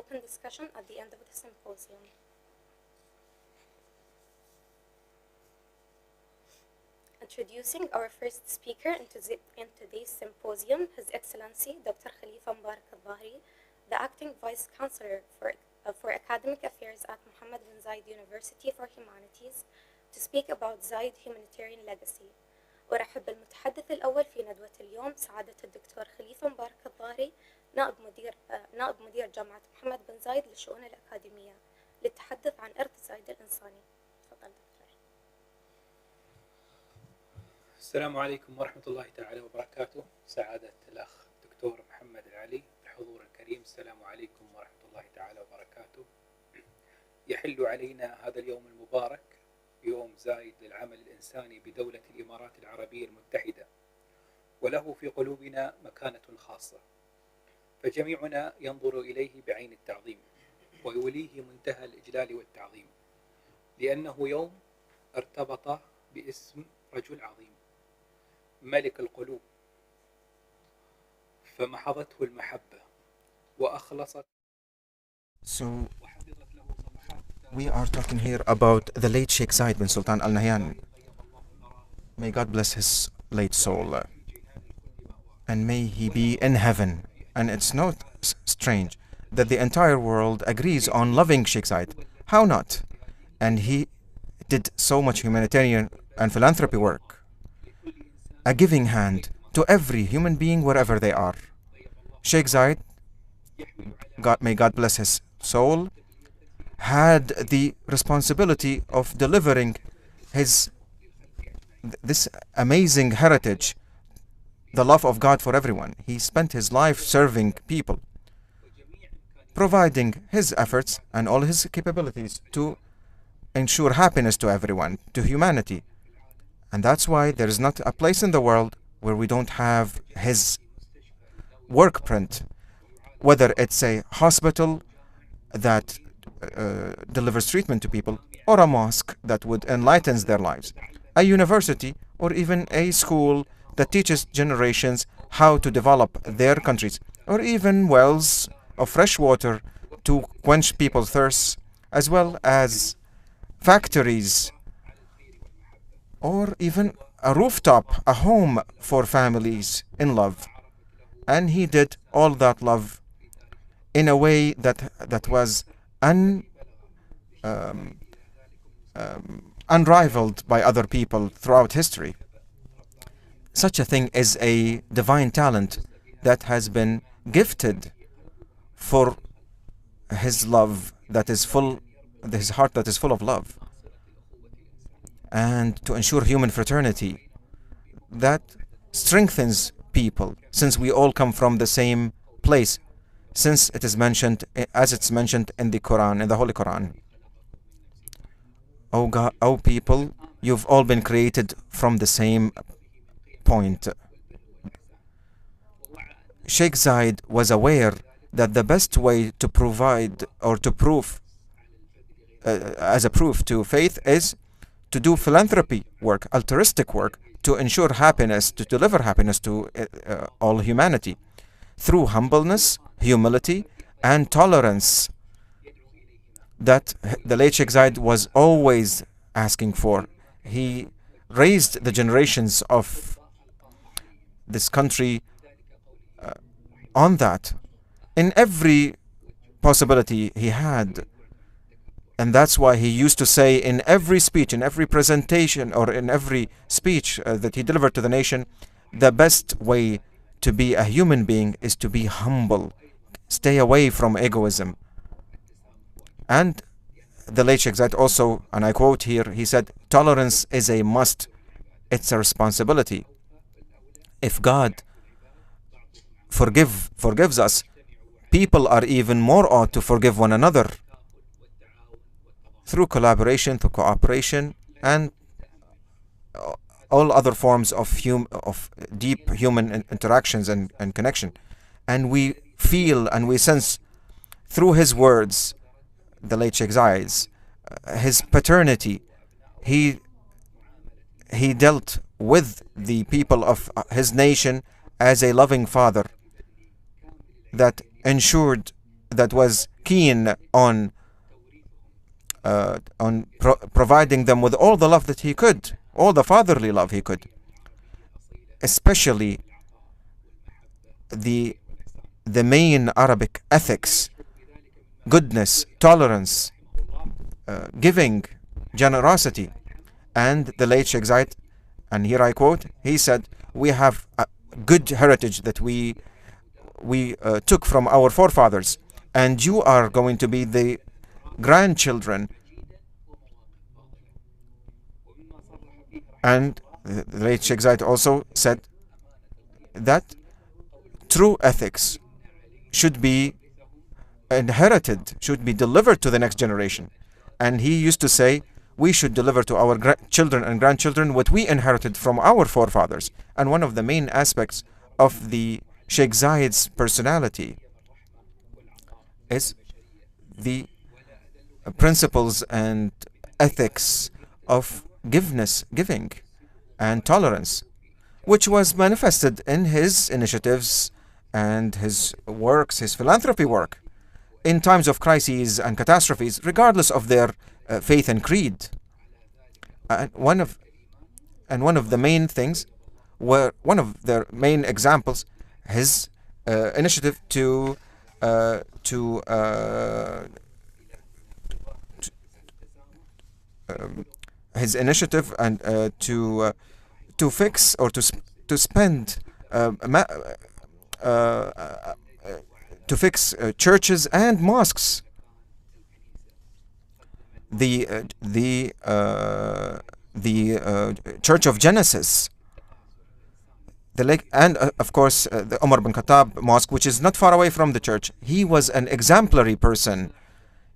open discussion at the end of the symposium. Introducing our first speaker in today's symposium, His Excellency Dr. Khalifa Mbarak al-Dhahri, the Acting Vice Chancellor for Academic Affairs at Mohammed bin Zayed University for Humanities, to speak about Zayed Humanitarian Legacy. أرحب بالمتحدث الأول في ندوة اليوم سعادة الدكتور خليفة مبارك الظاهري نائب مدير جامعة محمد بن زايد للشؤون الأكاديمية للتحدث عن إرث زايد الإنساني. تفضل دكتور. السلام عليكم ورحمة الله تعالى وبركاته. سعادة الأخ دكتور محمد العلي، الحضور الكريم، السلام عليكم ورحمة الله تعالى وبركاته. يحل علينا هذا اليوم المبارك، يوم زايد للعمل الإنساني بدولة الإمارات العربية المتحدة، وله في قلوبنا مكانة خاصة، فجميعنا ينظر إليه بعين التعظيم ويوليه منتهى الإجلال والتعظيم، لأنه يوم ارتبط باسم رجل عظيم ملك القلوب، فمحضته المحبة وأخلصت. So we are talking here about the late Sheikh Zayed bin Sultan Al Nahyan. May God bless his late soul, and may he be in heaven. And it's not strange that the entire world agrees on loving Sheikh Zayed. How not? And he did so much humanitarian and philanthropy work, a giving hand to every human being wherever they are. Sheikh Zayed, may God bless his soul, had the responsibility of delivering this amazing heritage, the love of God for everyone. He spent his life serving people, providing his efforts and all his capabilities to ensure happiness to everyone, to humanity. And that's why there is not a place in the world where we don't have his work print, whether it's a hospital that delivers treatment to people, or a mosque that would enlighten their lives, a university, or even a school that teaches generations how to develop their countries, or even wells of fresh water to quench people's thirst, as well as factories, or even a rooftop, a home for families in love. And he did all that love in a way that was unrivaled by other people throughout history. Such a thing is a divine talent that has been gifted for his love that is full, his heart that is full of love, and to ensure human fraternity that strengthens people, since we all come from the same place, since it is mentioned, as it's mentioned in the Quran, in the Holy Quran. O God, O people, you've all been created from the same point. Sheikh Zayed was aware that the best way to provide or to prove, as a proof to faith, is to do philanthropy work, altruistic work, to ensure happiness, to deliver happiness to all humanity through humbleness, humility, and tolerance that the late Sheikh Zayed was always asking for. He raised the generations of this country on that in every possibility he had. And that's why he used to say in every speech, in every presentation, or in every speech that he delivered to the nation, the best way to be a human being is to be humble. Stay away from egoism. And the late Sheikh Zayed also, and I quote here, he said, tolerance is a must. It's a responsibility. If God forgives us, people are even more ought to forgive one another through collaboration, through cooperation, and all other forms of deep human interactions and connection. And we feel and we sense through his words, the late Sheikh Zayed's, his paternity. He dealt with the people of his nation as a loving father that ensured that was keen on providing them with all the love that he could, all the fatherly love he could, especially the main Arabic ethics: goodness, tolerance, giving, generosity. And the late Sheikh Zayed, and here I quote, he said, "We have a good heritage that we took from our forefathers, and you are going to be the grandchildren." And the late Sheikh Zayed also said that true ethics should be inherited, should be delivered to the next generation. And he used to say, we should deliver to our children and grandchildren what we inherited from our forefathers. And one of the main aspects of the Sheikh Zayed's personality is the principles and ethics of giving and tolerance, which was manifested in his initiatives and his works, his philanthropy work, in times of crises and catastrophes, regardless of their faith and creed. And one of the main things, one of their main examples, his initiative to his initiative and to fix or to spend to fix churches and mosques. The Church of Genesis, the lake, and of course the Umar bin Khattab Mosque, which is not far away from the church. He was an exemplary person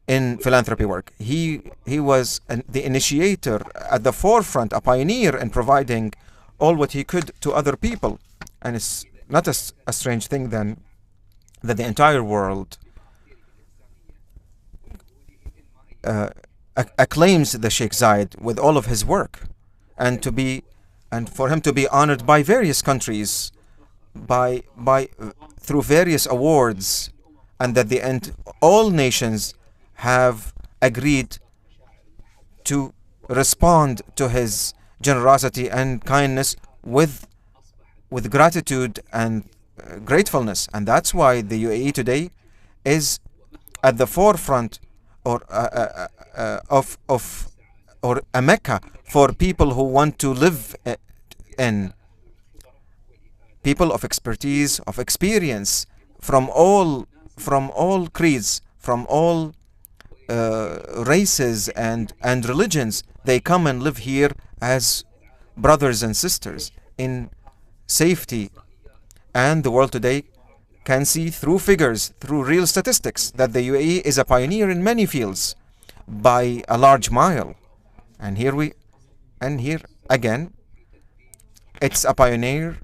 in philanthropy work. He was the initiator, at the forefront, a pioneer in providing all what he could to other people. And it's not a strange thing then that the entire world acclaims the Sheikh Zayed with all of his work, and for him to be honored by various countries, through various awards, and at the end all nations have agreed to respond to his generosity and kindness with gratitude and gratefulness. And that's why the UAE today is at the forefront, or or a Mecca for people who want to live in, people of expertise, of experience, from all creeds, from all races and religions. They come and live here as brothers and sisters in safety. And the world today can see through figures, through real statistics, that the UAE is a pioneer in many fields by a large mile. And here again, it's a pioneer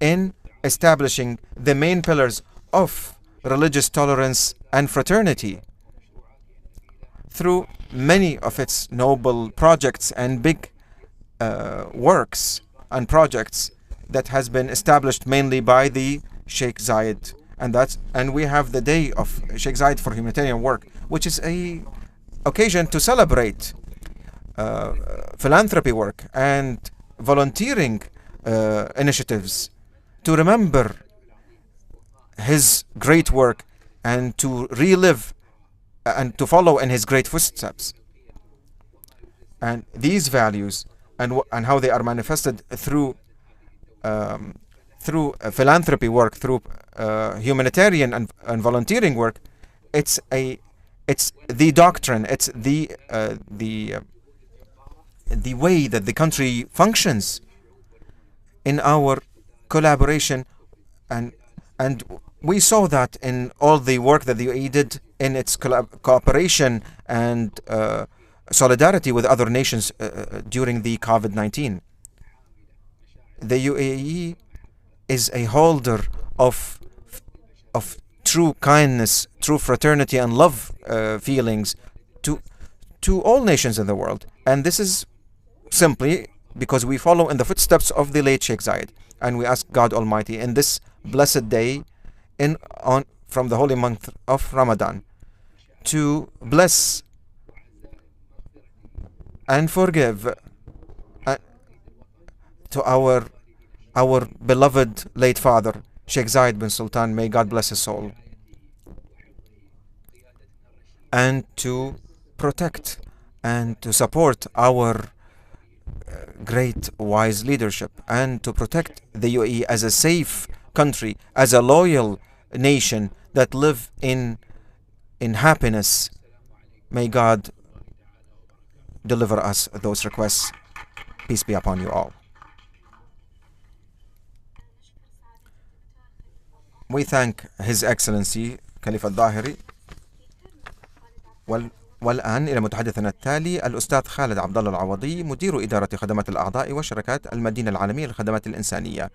in establishing the main pillars of religious tolerance and fraternity through many of its noble projects and big works and projects that has been established mainly by the Sheikh Zayed. And we have the Day of Sheikh Zayed for Humanitarian Work, which is a occasion to celebrate philanthropy work and volunteering initiatives, to remember his great work and to relive and to follow in his great footsteps. And these values and how they are manifested through philanthropy work, through humanitarian and volunteering work, it's the doctrine, it's the way that the country functions in our collaboration, and we saw that in all the work that the UAE did in its cooperation and solidarity with other nations during the COVID-19. The UAE is a holder of true kindness, true fraternity and love feelings to all nations in the world. And this is simply because we follow in the footsteps of the late Sheikh Zayed. And we ask God Almighty in this blessed day from the holy month of Ramadan to bless and forgive to our beloved late father, Sheikh Zayed bin Sultan, may God bless his soul, and to protect and to support our great wise leadership, and to protect the UAE as a safe country, as a loyal nation that live in happiness. May God deliver us those requests. Peace be upon you all. We thank His Excellency Khalifa الظاهري. والآن إلى متحدثنا التالي الأستاذ خالد عبد الله العوضي، مدير إدارة خدمات الأعضاء وشركات المدينة العالمية للخدمات الإنسانية،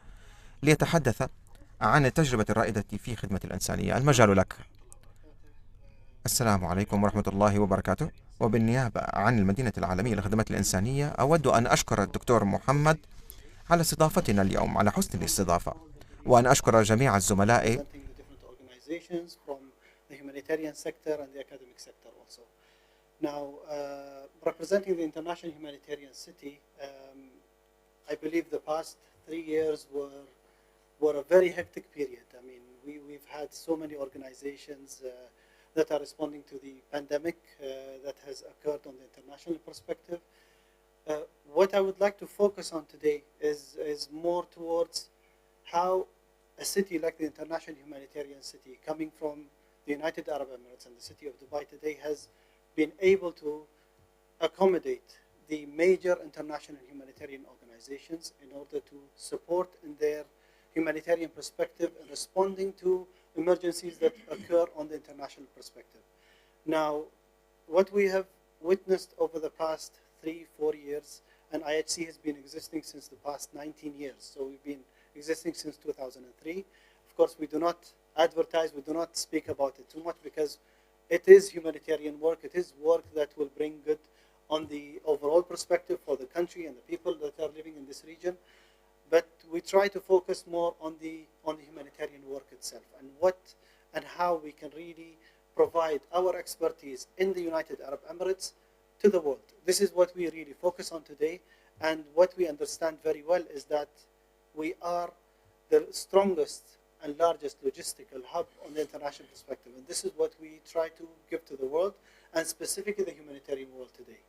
ليتحدث عن التجربة الرائدة في خدمة الإنسانية. المجال لك. السلام عليكم ورحمة الله وبركاته. وبالنيابة عن المدينة العالمية للخدمات الإنسانية أود أن أشكر الدكتور محمد على استضافتنا اليوم، على حسن الاستضافة، وأن أشكر جميع الزملاء Now, representing the International Humanitarian City, I believe the past 3 years were a very hectic period. I mean, we've had so many organizations that are responding to the pandemic that has occurred on the international perspective. What I would like to focus on today is more towards how a city like the International Humanitarian City, coming from the United Arab Emirates and the city of Dubai today, has been able to accommodate the major international humanitarian organizations in order to support in their humanitarian perspective and responding to emergencies that occur on the international perspective. Now, what we have witnessed over the past 3-4 years, and IHC has been existing since the past 19 years, so we've been existing since 2003. Of course, we do not advertise, we do not speak about it too much because it is humanitarian work. It is work that will bring good on the overall perspective for the country and the people that are living in this region. But we try to focus more on the humanitarian work itself and how we can really provide our expertise in the United Arab Emirates to the world. This is what we really focus on today, and what we understand very well is that we are the strongest and largest logistical hub on the international perspective. And this is what we try to give to the world, and specifically the humanitarian world today.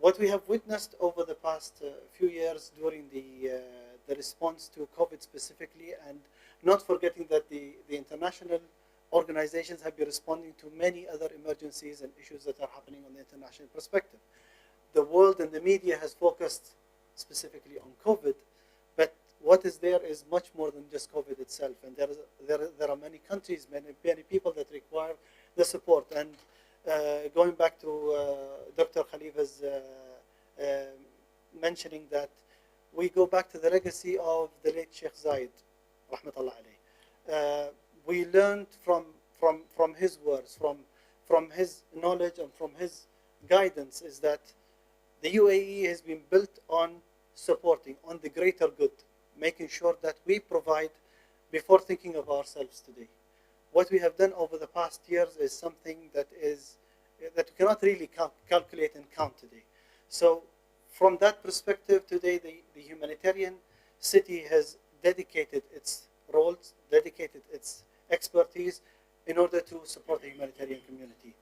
What we have witnessed over the past few years during the response to COVID specifically, and not forgetting that the international organizations have been responding to many other emergencies and issues that are happening on the international perspective. The world and the media has focused specifically on COVID, but what is there is much more than just COVID itself, and there are many countries, many people that require the support. And going back to Dr. Khalifa's mentioning that we go back to the legacy of the late Sheikh Zayed, rahmatullah alayh. We learned from his words, from his knowledge and from his guidance, is that the UAE has been built on supporting on the greater good, making sure that we provide before thinking of ourselves today. What we have done over the past years is something that we cannot really calculate and count today. So from that perspective, today the humanitarian city has dedicated its roles, dedicated its expertise in order to support the humanitarian community.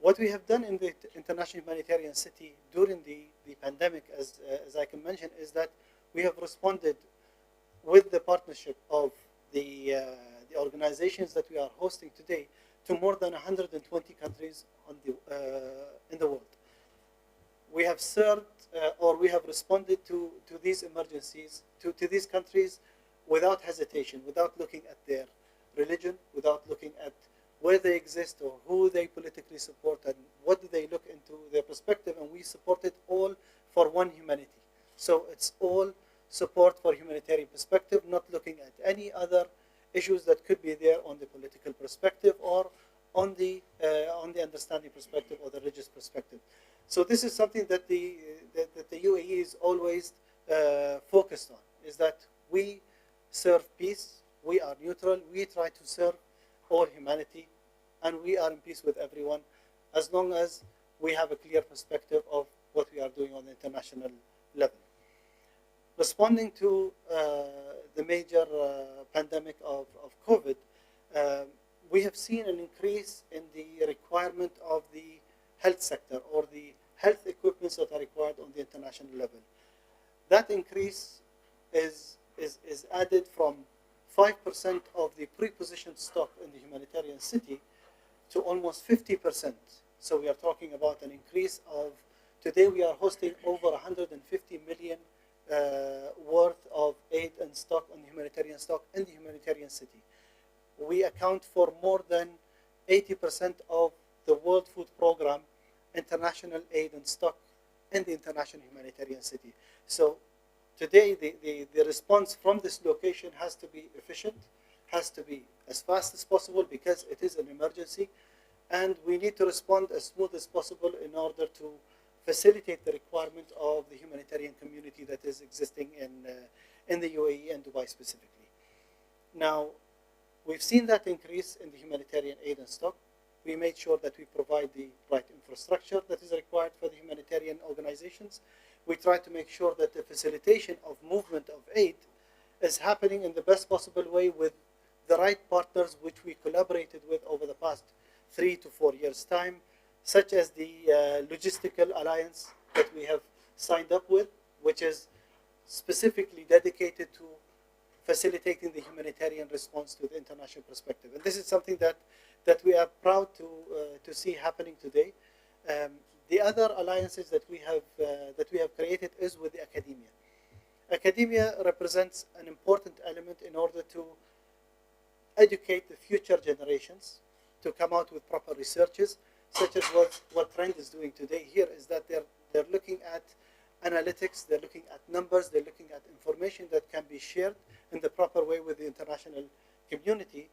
What we have done in the International Humanitarian City during the pandemic, as I can mention, is that we have responded with the partnership of the organizations that we are hosting today to more than 120 countries in the world. We have served or we have responded to these emergencies, to these countries without hesitation, without looking at their religion, without looking at where they exist or who they politically support and what do they look into their perspective, and we support it all for one humanity. So it's all support for humanitarian perspective, not looking at any other issues that could be there on the political perspective or on the understanding perspective or the religious perspective. So this is something that the UAE is always focused on, is that we serve peace, we are neutral, we try to serve all humanity, and we are in peace with everyone, as long as we have a clear perspective of what we are doing on the international level. Responding to the major pandemic of COVID, we have seen an increase in the requirement of the health sector or the health equipments that are required on the international level. That increase is added from 5% of the pre-positioned stock in the humanitarian city to almost 50%. So we are talking about an increase of, today we are hosting over 150 million worth of aid and stock on humanitarian stock in the humanitarian city. We account for more than 80% of the World Food Program international aid and stock in the international humanitarian city. So today the response from this location has to be efficient, has to be as fast as possible because it is an emergency, and we need to respond as smooth as possible in order to facilitate the requirement of the humanitarian community that is existing in the UAE and Dubai specifically. Now, we've seen that increase in the humanitarian aid and stock. We made sure that we provide the right infrastructure that is required for the humanitarian organizations. We try to make sure that the facilitation of movement of aid is happening in the best possible way with the right partners which we collaborated with over the past 3 to 4 years' time, such as the logistical alliance that we have signed up with, which is specifically dedicated to facilitating the humanitarian response to the international perspective. And this is something that we are proud to see happening today. The other alliances that we have created is with the academia. Academia represents an important element in order to educate the future generations to come out with proper researches, such as what Trend is doing today here, is that they're looking at analytics, they're looking at numbers, they're looking at information that can be shared in the proper way with the international community,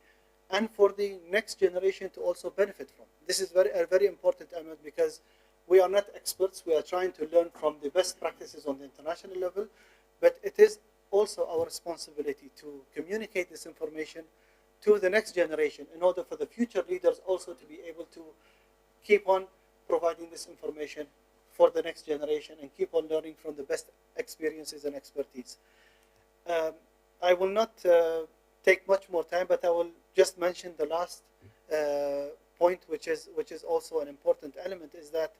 and for the next generation to also benefit from. This is a very important element because we are not experts. We are trying to learn from the best practices on the international level, but it is also our responsibility to communicate this information to the next generation in order for the future leaders also to be able to keep on providing this information for the next generation and keep on learning from the best experiences and expertise. I will not take much more time, but I will just mention the last point, which is also an important element, is that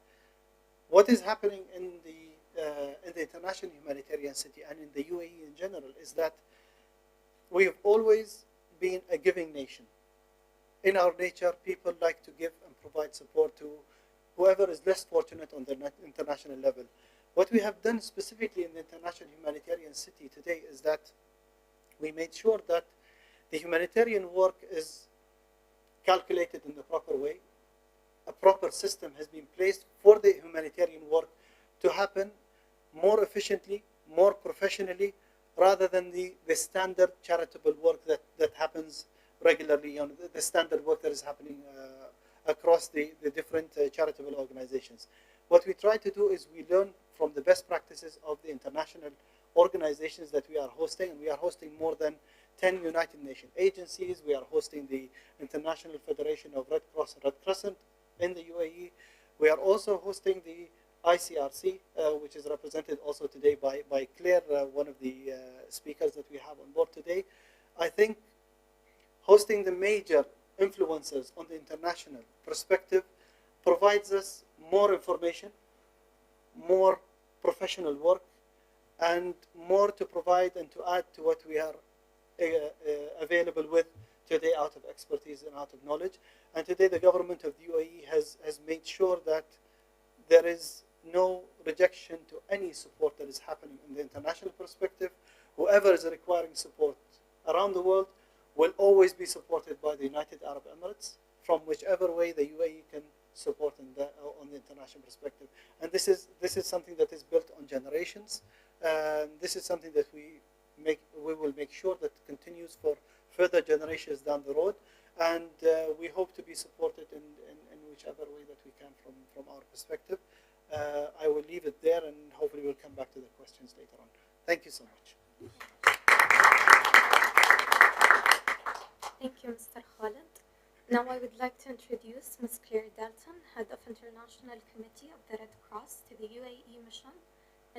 what is happening in the international humanitarian city and in the UAE in general is that we have always been a giving nation. In our nature, people like to give and provide support to whoever is less fortunate on the international level. What we have done specifically in the international humanitarian city today is that we made sure that the humanitarian work is calculated in the proper way. A proper system has been placed for the humanitarian work to happen more efficiently, more professionally, rather than the standard charitable work that happens regularly, the standard work that is happening across the different charitable organizations. What we try to do is we learn from the best practices of the international organizations that we are hosting, and we are hosting more than 10 United Nations agencies. We are hosting the International Federation of Red Cross and Red Crescent in the UAE. We are also hosting the ICRC, which is represented also today by Claire, one of the speakers that we have on board today. I think hosting the major influencers on the international perspective provides us more information, more professional work, and more to provide and to add to what we are available with today out of expertise and out of knowledge. And today the government of the UAE has made sure that there is no rejection to any support that is happening in the international perspective. Whoever is requiring support around the world will always be supported by the United Arab Emirates from whichever way the UAE can support on the international perspective. And this is something that is built on generations. This is something that we will make sure that continues for further generations down the road, and we hope to be supported in whichever way that we can from our perspective. I will leave it there, and hopefully we'll come back to the questions later on. Thank you so much. Thank you, Mr. Khalid. introduce Ms. Claire Dalton, Head of International Committee of the Red Cross, to the UAE mission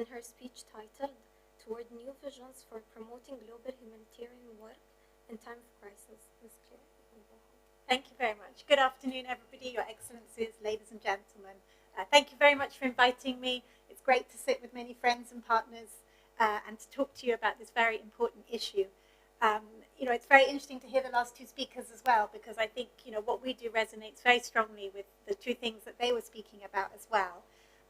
in her speech titled Toward New Visions for Promoting Global Humanitarian Work in Time of Crisis. Ms. Claire, you can go ahead. Thank you very much. Good afternoon, everybody, Your Excellencies, ladies and gentlemen. Thank you very much for inviting me. It's great to sit with many friends and partners and to talk to you about this very important issue. It's very interesting to hear the last two speakers as well, because I think, what we do resonates very strongly with the two things that they were speaking about as well.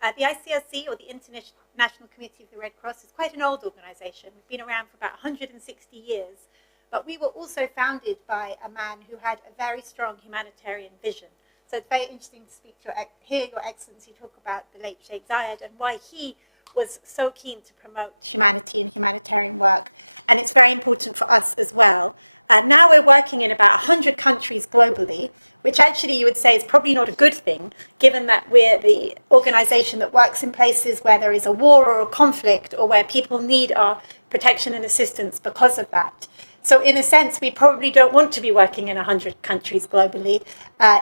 The ICRC, or the International Committee of the Red Cross, is quite an old organization. We've been around for about 160 years, but we were also founded by a man who had a very strong humanitarian vision. So it's very interesting to hear Your Excellency talk about the late Sheikh Zayed and why he was so keen to promote humanity and humanitarian work. And it's very important for us as well. Now we're working in about 100 countries globally, which actually you would say is probably not a good thing, given that we're the organization that works in places where there is a war or a conflict, or where people need our protection and assistance because of that. So in a sense, we probably don't want to be working in 100 countries globally.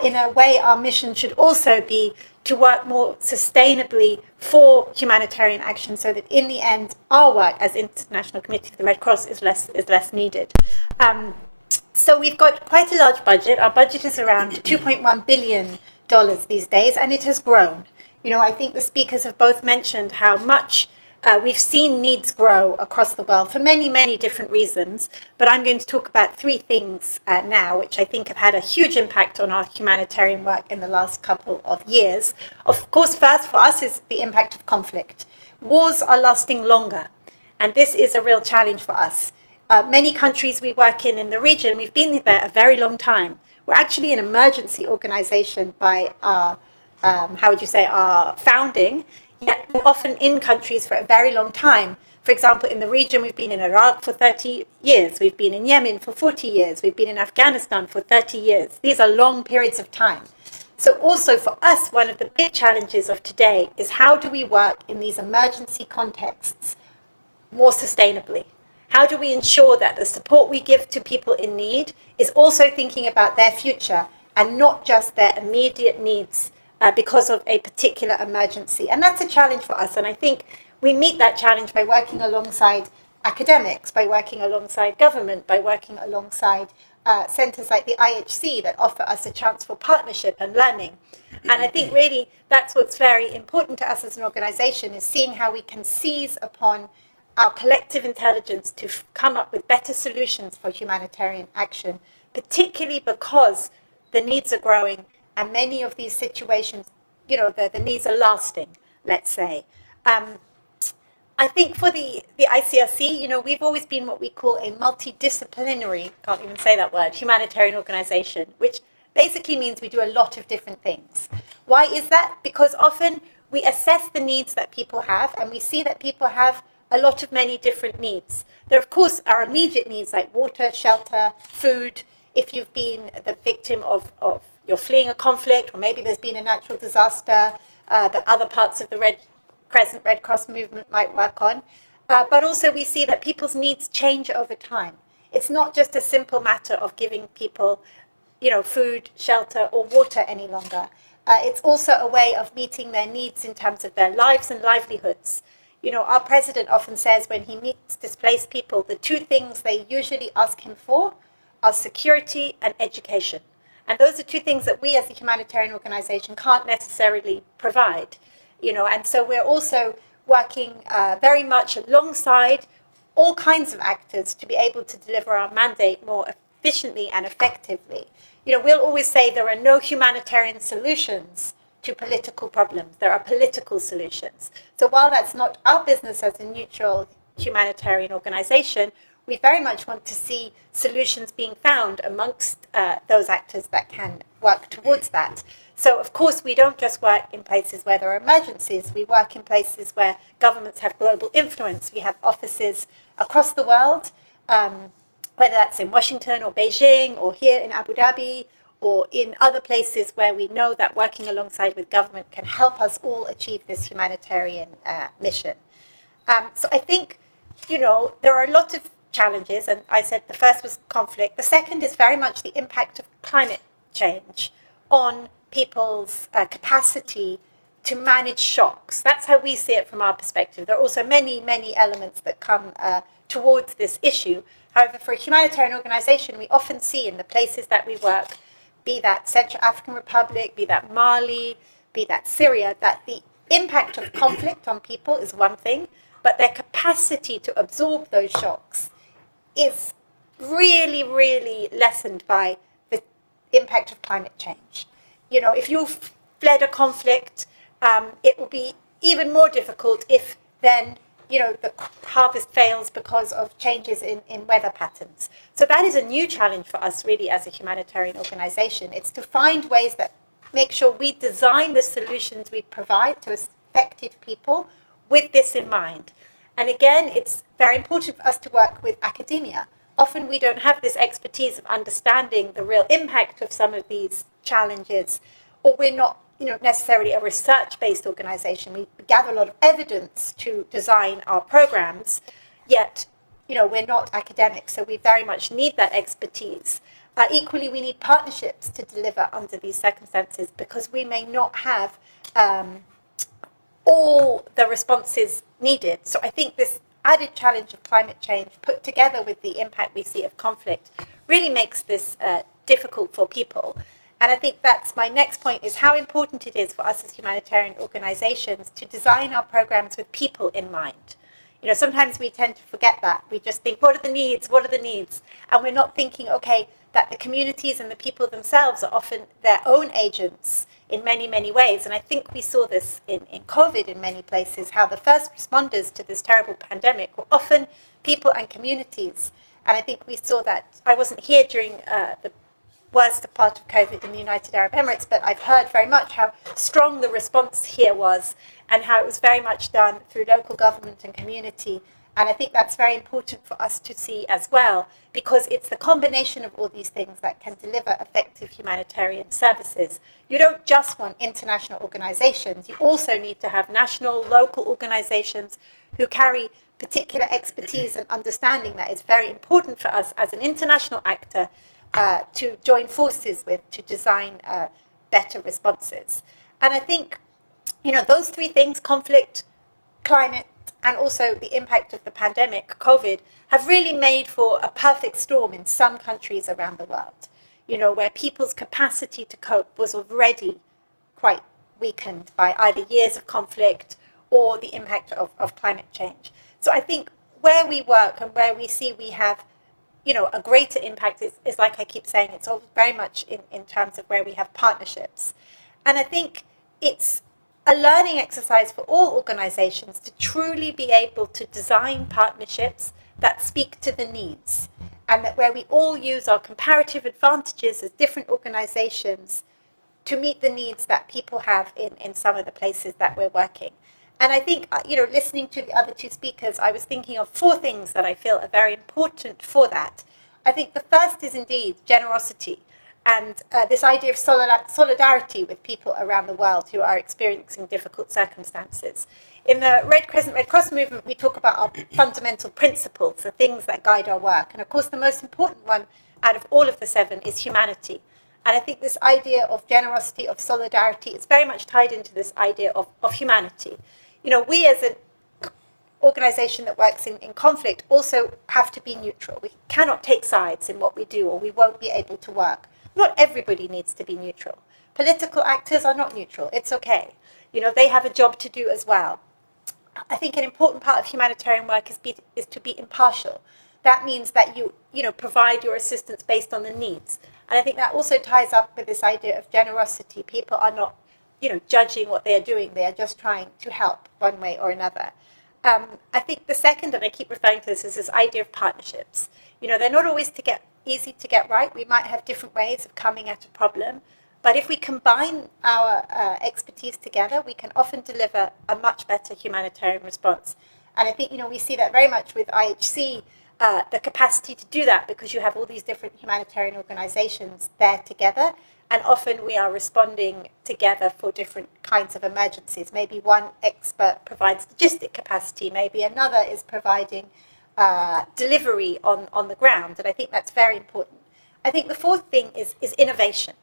In a way, our mission should also be to work more sustainably for humanitarian action, so that in the end, our work as International Committee of the Red Cross is less needed. So we've got quite a large budget. Our budget is around $2.1 billion these days, and it has grown. I think the speakers have both mentioned how much we've seen needs grow across the world for many, many different reasons, but I'm going to talk about three things now, which I think have had a huge impact on our humanitarian work in the last couple of years. Of course, first for us is the impact of conflict. Wars are lasting longer, and this is a real challenge for us. Many countries we work in the region, we've been there a very long time. We're actually an emergency organization by our, our founding, yet we're often in countries for a very long time. For example, in the region, we've been in Iraq for 30 years. We've been in Yemen for 40 years. We've been in Afghanistan for 30 years. These are long periods of time. So also for us, one of the big challenges of today is how do we work in these emergency contexts more sustainably? How do we ensure that the support we give to people in need is also thinking about their future and not just their immediate needs because of a particular emergency? And that's a challenge for us. And I think we meet that challenge by working alongside academics, by working alongside government, by working alongside centres like the IHC that offer us a chance for partnership and learning. And I think really that's what's very important to us as an organisation, is seeing how we can seize upon our collective intelligence to come up with better solutions for humanitarian action, particularly because the needs are growing and many of these situations, the needs are lasting, let's say. I think for the ICRC, we've always been what we call a multidisciplinary, can't even say that word, humanitarian organization, which basically means we do a lot of different things. Why is that? Because often we assess the needs that people have, and we see that people have a lot of many different needs. There, of course, are immediate needs like water, shelter, food. If you've been the victim of you're fleeing a conflict, or maybe there's been a natural disaster that other parts of the Red Cross movement might work on. But also we see that people's needs change over time. It's not just a simple matter of giving people, food, shelter, or water any longer. It's also a way of meeting their needs in terms of their lives and livelihoods. Our president often says when he meets displaced people, the two things they usually ask him for are security and education. And those are two things that we as a humanitarian organization can't necessarily provide. And so we're also working very much alongside all kinds of actors to be able to deliver our mandate more efficiently and effectively. We'll always say there are no humanitarian solutions to political problems. There are political solutions. So while that's not our business as a neutral humanitarian organization, we very much want to see solutions being found amongst those actors that can work towards that. So, of course, we don't just work in places where there are emergencies. We work in places where governments have global influence. We have offices across the world, whether that's in Washington or Beijing or here in Abu Dhabi or in other places where we know that working alongside with government can help us all achieve this humanitarian mission. So I think, there are a lot of challenges, and I said the first was conflict. The second is very much the impact of climate change on people's capacity to manage shocks. That's how we see it from our perspective. There are also many, many elements that come towards this issue. However, for a humanitarian organization, we often see in the places that we work, be that Central African Republic, be that Mali, be that Syria, that the impact of conflict on people is one thing, but their capacity to absorb those shocks is really, really lessened by the impact of climate change. You know, if you've fled a conflict, it will be even more difficult if then, you know, the harvest fails because of changes in weather patterns. So that is a new challenge for us really as a humanitarian organization. It's to find ways that make sure we design the solutions we provide to affected people with this in mind. And again, it's very important for us to work with academia. Often we don't have this expertise of understanding the real impact of some of these challenges, or we're not, you know, necessarily a research-based organization. We gather a lot of evidence to design our programs, yet, you know, we're not academics, so we very much need that expertise. Equally, we need partnerships to deliver under these circumstances, because we may not have all the responses needed. So I think this added challenge of climate change put together with the impact we see of conflict really makes this difficult for people. And I think that's my next point, is how important it is for us as humanitarian organizations to design our programs with people in mind. You know, sometimes we tend to forget that. We just think, what are the needs? What are the needs? And we're not thinking, okay, that the communities and the people themselves are often their own agents in many, many ways. And I think we saw this in COVID in many places, how the first responders to this terrible pandemic were often people and communities. And I think we saw that. I wasn't here during the worst part of COVID in the United Arab Emirates, but I've heard very much how strong the response here was, and how it was very much done through local government and community. And I think that's very important for us to see as well, because it's the combination of all these things that can deliver effective humanitarian services. You don't just want international organizations, you also need to have national, local organizations who carry particular expertise and understanding that is very important for us as an international actor to join forces with, to design better responses. And I think, you know, those three things, conflict, climate, and also the impact of the pandemic, COVID, have really made for a perfect storm in some countries around the world, you know, where people's capacity to cope was already quite weakened by either years of conflict or the impact of climate change. So I think where we work and where we see we have, you know, a greater impact is like I keep saying, it's all very much in terms of where we have partnerships. And I think it's a learning exercise for all organizations to truly be able to design partnerships that speak to the needs, and that where we all use our comparative advantages as different organizations to meet the needs that people have in some of the places that we're working. And I think, you know, listening to the other two speakers, I was thinking of four things that I feel are very important for that. I think the first is indeed generosity, and this idea of solidarity with people around the world who are experiencing difficult circumstances. In the Red Crescent, Red Cross movement, we talk about our fundamental principles, the things that guide our work. And of course, the most important one out of all of the seven is humanity. And I think this idea of generosity, of solidarity, is very much tied into this idea of humanity. You know, we as an organization that works in conflict also have to be neutral. We cannot take sides in what we do, or we won't be able to work. Not everybody needs to be neutral. Political actors are not neutral. It's okay. You know, they have a job to do as well. I think an important part of humanitarian work is to be impartial. That means that you know, provide your assistance based on the needs. And I think that also ties up with this idea of generosity. People are not, you know, judging what they are doing. They are just trying to help one way or another. I think the second, and I keep referring to this, is this idea of partnerships. You know, they're not always easy to get right. We might have different ways of coming at a problem. But if we combine our expertise together, we can often deliver a much better humanitarian response. And I think, you know, we see that very much with IHC, the capacity to do that, because you have all these different humanitarian organizations there together. And often we are responding together for different kinds of emergencies. Maybe one expert provides logistic capacity, maybe another is providing delivery on the ground. And I think that's very important. I think the fourth thing is innovation.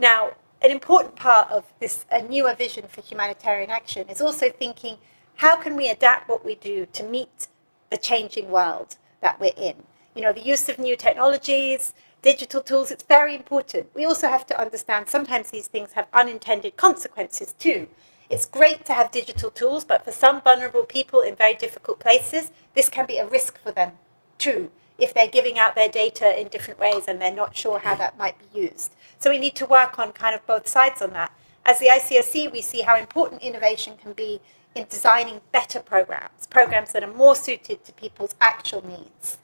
Now, an important part of this a newer vision for humanitarian action is also thinking, how can we adapt what we do to meet the changing world that we're in? You know, the use of new technologies, digital tools, it's very important. We also have to understand sometimes these things have unintended consequences too. It's great to have digital tools, but for some vulnerable people in very difficult places, this can be a risk for them too, if they're giving out their data in different ways and they're not sure how that might be used. So we need to work on kind of both sides on that. As the ICRC, we see how important innovation can be in designing better programs that are more suited to people's actual needs,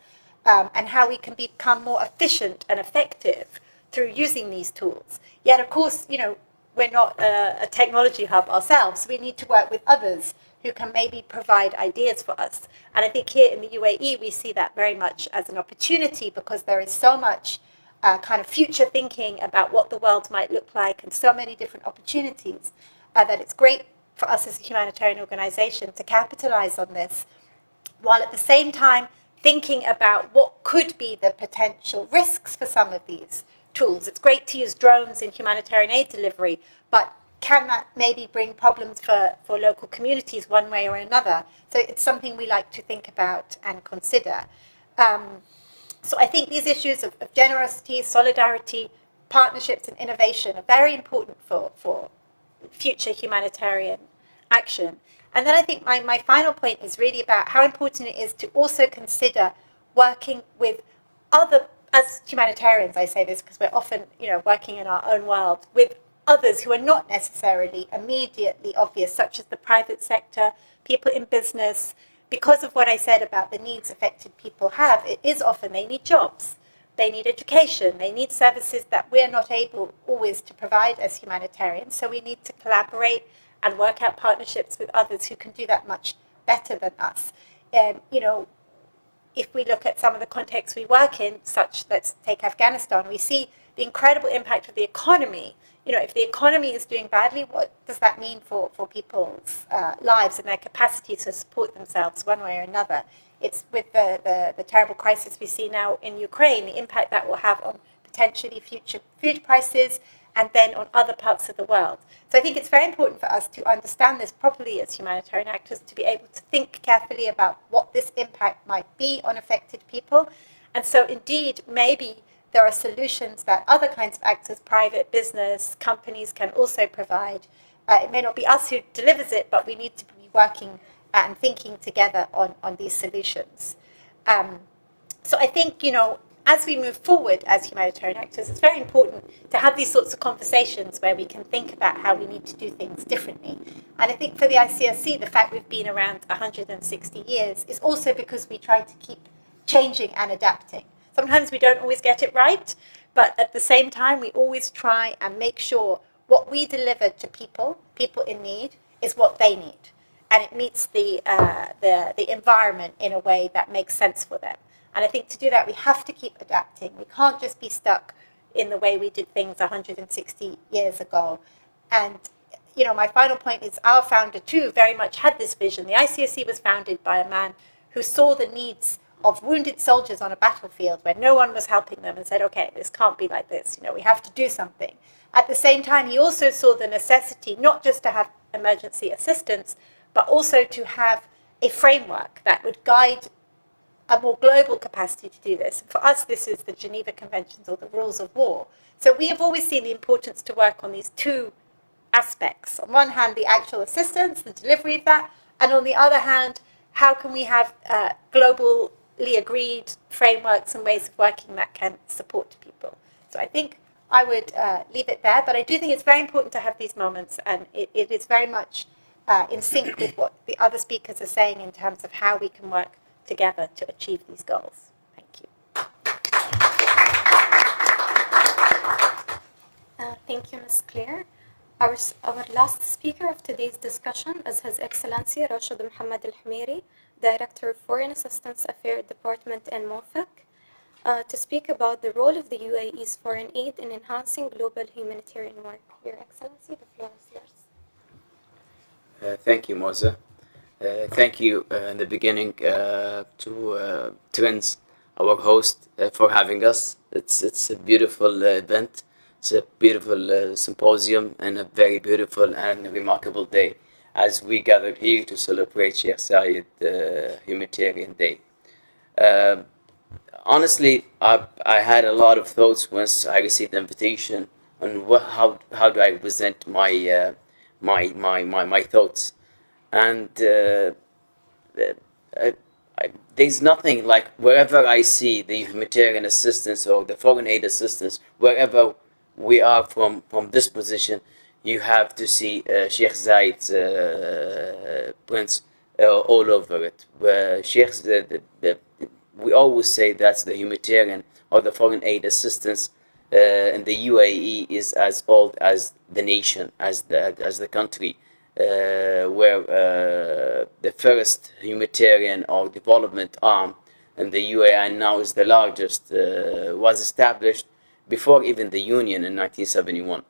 and how we can become more efficient and effective through using these tools. Yet, of course, you know, we're not a technology hub ourselves, so we need to work with others who can maybe provide ideas for us. And I think here in the UAE, we see that very much as an opportunity, because there is so much kind of future thinking about what the world might look like and so many different opportunities, that it's great for us as a humanitarian organization to capitalize on this, while at the same time thinking about what could be the potential risks for some of these tools. It's great to use drones in humanitarian aid delivery, but can that maybe bring problems for local communities one way or another? So it's something we like to think about and consider. So I think these issues of generosity, solidarity, partnerships and innovation are very important for future humanitarian action. And then I think my final point is really about how important it is to also consider working with other, as humanitarians, I say this because we're often, you know, working in our own world, with others who are not necessarily immediately obvious, such as the private sector, people in business. Because of what I said about the needs affected people have, it is often they need jobs, they need education, they need services that we're not able always to provide as humanitarians. So we need to collaborate and work out partnerships with others who can do that much better than us. And, you know, if we look at some of the contexts we work in, such, let's take Afghanistan, we see the incredible impact of the economy. You know, if the economy is doing badly, what does that mean for people's lives and their capacity to support themselves one way or another? It's with the terrible crisis we see now in Ukraine, the impact that will have on potentially future food prices and then on other parts of the world. So I think it's very important for us to understand this properly as humanitarian actors, to be able to think carefully about what this impact might be on affected people. And so indeed, maybe there are solutions that other kinds of actors, private business, companies can also provide. It may not be us who delivers it, but we need to be working and thinking together on these solutions. So I think, you know, as we move forward as humanitarian actors, it's very important to have these sorts of conversations where we can think about how we need to do things differently. And I think for the ICRC, the fact we've been around 160 years is also because we try to keep changing and adapting. Sometimes we don't always get it right, but at the same time, we always try and make sure what we deliver to people in need, is what they need. And it meets the environment in a way that makes sense for them. And I think to do that, we have to keep adapting. We can't just be stuck in the way we did things 160 years ago. And, you know, my final point is our founder, too, very much had this vision. The ICRC was founded by a man who saw the needs of wounded soldiers on a battlefield where no one was helping them and said, okay, this can't be like this. You know, we have to do something. At the same time, he also saw the necessity not just to have emergency assistance, but also to have a framework that would guide a more global capacity to do this. And for us, this is the Geneva Conventions or the Rules of War. So we have always seen the importance to work on these two aspects. On one hand, the actual assistance, the delivery of that, and on the other hand, how can we have globally agreed frameworks and ways of working that can support people. So I think I would leave it there, but I do think it's very important to have these moments, and it is very much in sync with what the other speakers are saying in terms of how we can work together to achieve these goals. Thank you. Thank you, Ms. Claire. Our last speaker of today's discussion is His Excellency Rashid Mohammed Al-Hamiri, Director of Foreign Assistance Affairs Department in MOFAC, to speak about the role of the UAE's foreign aid in enhancing global humanitarian work. Your Excellency, the floor is yours. Thank you, Moza. Thank you in the beginning to Twins, our host, for having us. It's a beautiful event. It's a beautiful symposium and a very beautiful and remarkable day as we gathered here to celebrate Sheikh Zayed Humanitarian Day. Honestly, I had a lot of thoughts once I received the invitation on how do I present my thoughts, and I, there's nothing like wherever I see the humanitarian assistance or the foreign aid assistance, wherever we are from this position, you have to see Sheikh Zayed's prints all over it. Where we always say that the humanitarian or the foreign aid assistance in the UAE is as old as the nation, as the country. Where the first humanitarian or development arm in the UAE and now is the largest was established before even the Union in 1971,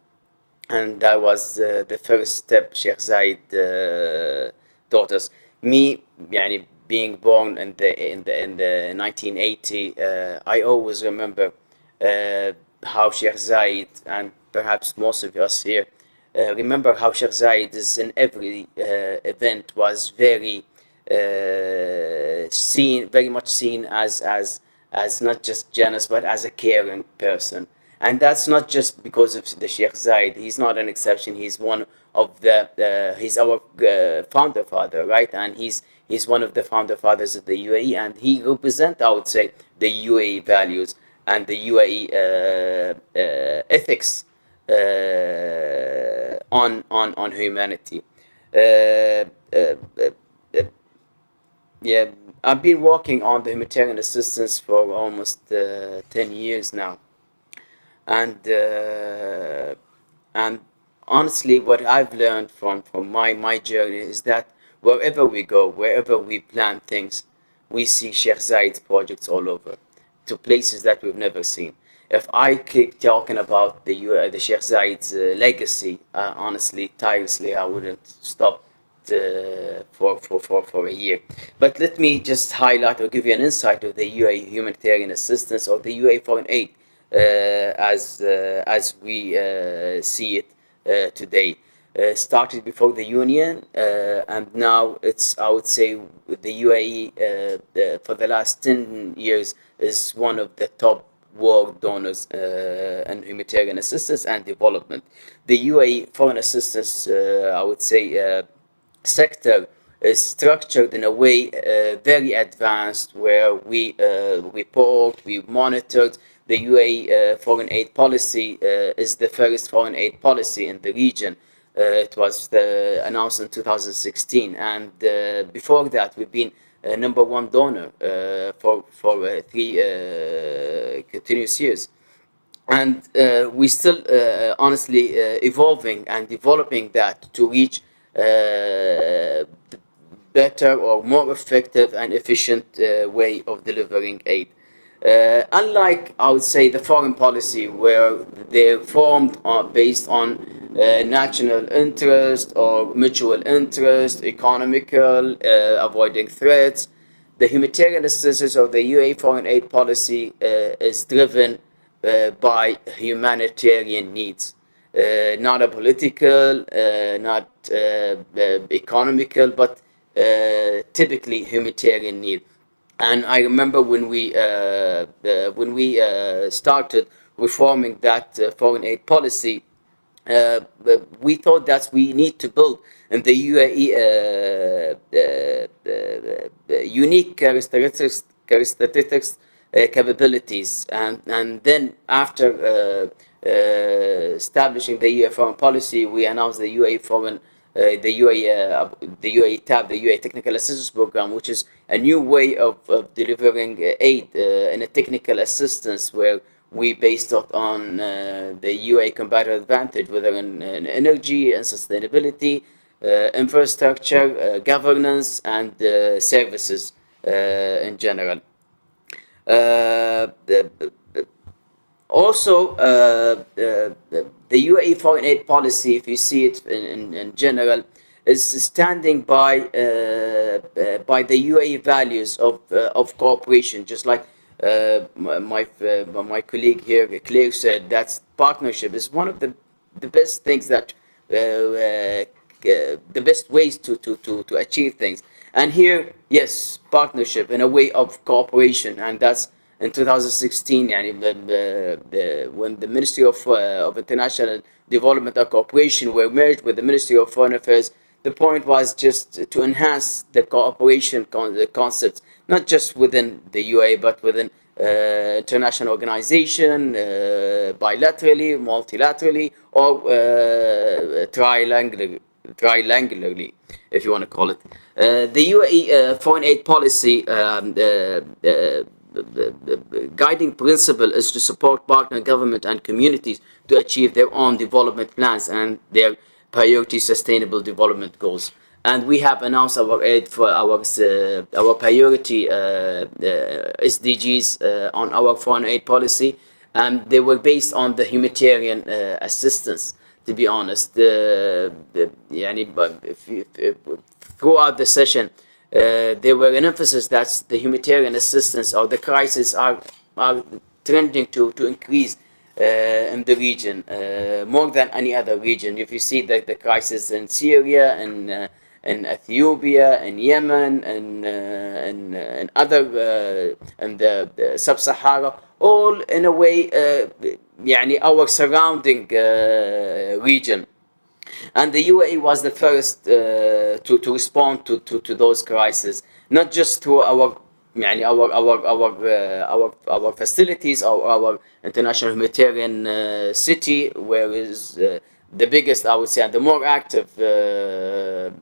and that was the first step Sheikh Zayed taught us. Me, يعني, being born in the 1980, I always remember how Sheikh Zayed, and perhaps most of us here remember how Sheikh Zayed is in every event was very very much seen as not just generous but as a caring person. And that's not just because of the Sheikh Zayed. He's not an exception. He's one of he's our founder father, right? And he's one of the founder fathers of the UAE, and he represents, I would say, the UAE values and the UAE ethics on humanity. Yeah, I've been working on the humanitarian assistance for almost 10 years now, and honestly, what I've learned from my journey is that wherever we go, wherever we plan things, we see Sheikh Zayed's projects all over, to places that we've never seen. If I keep talking about the Sheikh Zayed's legacy, honestly, tirelessly, I wouldn't stop for a year. But let me just highlight or give you an insight of the UAE humanitarian assistance or the UAE foreign aid as we see it today. Started before the Union, and now it's, I would say, the UAE for the last 10 years is one of the top world donors in humanitarian assistance and development. The UAE foreign assistance, I would say, sector is structured in a way very advanced, where we report, we monitored. The UAE foreign aid policy is the first foreign aid policy in the region. It was announced in 2016, and before that, we've been number one donor for 3 continuous years. And we still honestly evolving and developing that to reach better or more effective and efficient way of delivering aid. Unlike, I would say, the foreign policy, where they're formed based on national interest or mutual interest, economical, avoiding threats, the humanitarian assistance or the UAE foreign aid policy is driven by humanitarian needs. Not a political, not economical, but typically humanitarian need. And I remember when we started reforming that foreign aid policy, we thought that we need to build in the UAE unique characteristics capabilities, and then after establishing the UAE foreign policy, we announced the UAE foreign the UAE TAB, the UAE Technical Assistance Program, which is a new way of delivering aid and a technical assistance, where we based it on the UAE comparative advantage, whether in energy and sustainability, infrastructure, governance, and services in general. Also, the UAE foreign aid policy, if you see it in general, is standing by the UAE values of cooperation, just like my colleague here, Claire, said that partnership is one of the best things that the best ways to achieve things. And here, yes, partnership in a way of cooperation, and that's in 2016, يعني when the Ministry of International Development and Cooperation were merged with the Ministry of Foreign Affairs. The point was just to enhance the cooperation concepts, not just within the UAE, but within international organization, bilaterally, multilaterally, or triangularly, if you want to call it. The UAE foreign aid policy the guiding principle is to support partner government and communities to achieve their own development plans and their priority sustainable development goals. And we have announced our aid for our priority SDGs on our foreign aid policy, and they were based on the humanitarian assistance. To be honest, throughout the session, there were an emphasis that the humanitarian assistance or the crisis are trending to increase in the region more than any other region. If you see the crisis in Syria and in Ethiopia, in Yemen, and other and the sub-Sahara, all in a way our surrounding region. And the UAE was the first to respond to those crises, not just through our facilities or our international humanitarian city, where is the biggest, I would say, and the more active, the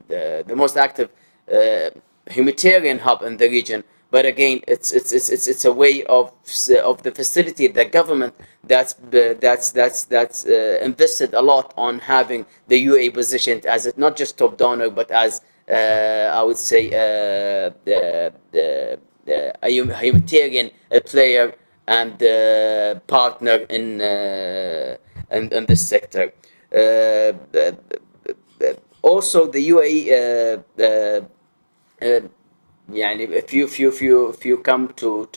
most active humanitarian hub in the region. But again, it's a way of the facility, the government that's invested a lot on having the UAE positioned as not just top donor, but as I would say a humanitarian player and partner in this sector. Also, the UAE. If you come to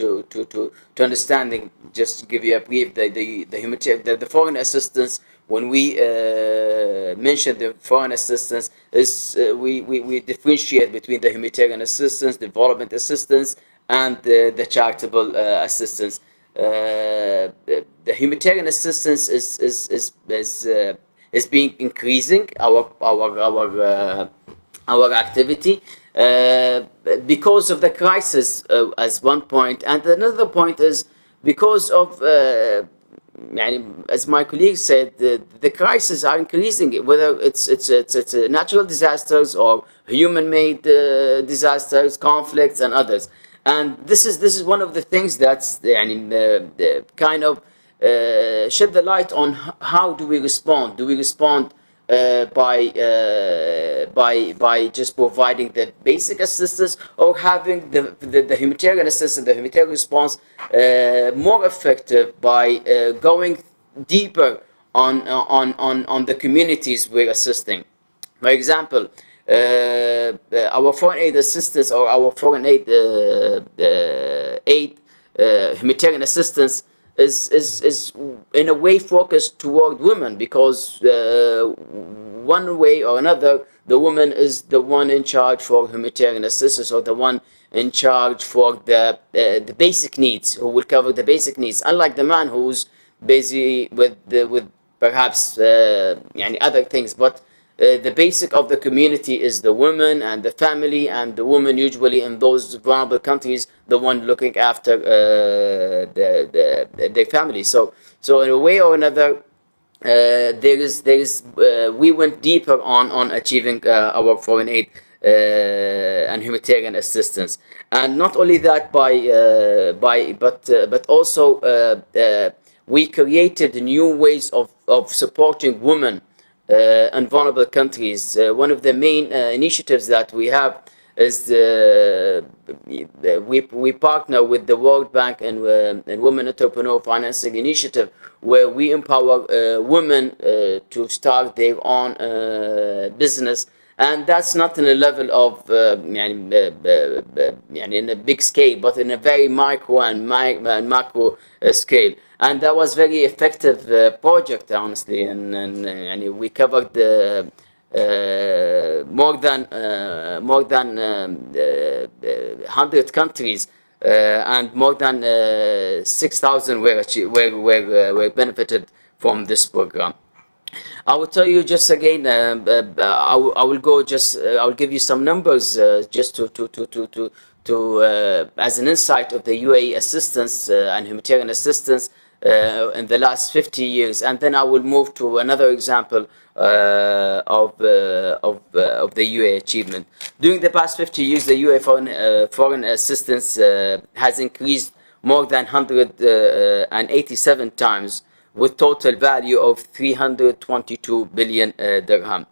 understanding, just to give you a brief, the foreign assistance, when we mention the foreign assistance, is we differentiate between the humanitarian assistance, development assistance, and the charitable assistance. The humanitarian assistance is being increasing our activity. Because of the crisis as one point, and another point is because of as my colleague said, the crises are increasing, whether it's natural disasters or human-made disasters, conflicts, and others. And this is one of the things that's kind of shed the light on how do we respond? Do we respond by just providing the basic assistance, or having the humanitarian assistance, the humanitarian response more effective by going deeper on the communities we're assisting? For example, our foreign aid assistance or our foreign aid humanitarian assistance is in a way focused toward women, because one way or another the woman is the one in charge for humanitarian assistance, or the one in charge for the basic needs, who will cover the basic needs, unlike the man who's busy with perhaps other things. But the basic of the community is the woman and the family, and the woman usually in those vulnerable countries, the one looking after their family. So in a way or another, we went deeper on achieving our foreign aid and humanitarian assistance, and not only that, but also we created new ways of supporting women in vulnerable countries. One of the main initiatives that we have is we partner with the World Bank and Women Entrepreneur Financing Initiative, where we empower women to start their own business And that's not in a level of in a big scale, but in a very micro and macro scale. And that was very effective project, honestly. And we covered more than 100 countries, and more than 6,000 were benefited from this program. I will tell you just again. I will go just. I will give you some numbers just to as an insight of the UAE assistance and humanitarian assistance in the last 50 years, and then I will move to another example of the UAE achievement. During the past 50 years, the UAE foreign assistance has increased more than 187 times, with total value of 322 billion dirham.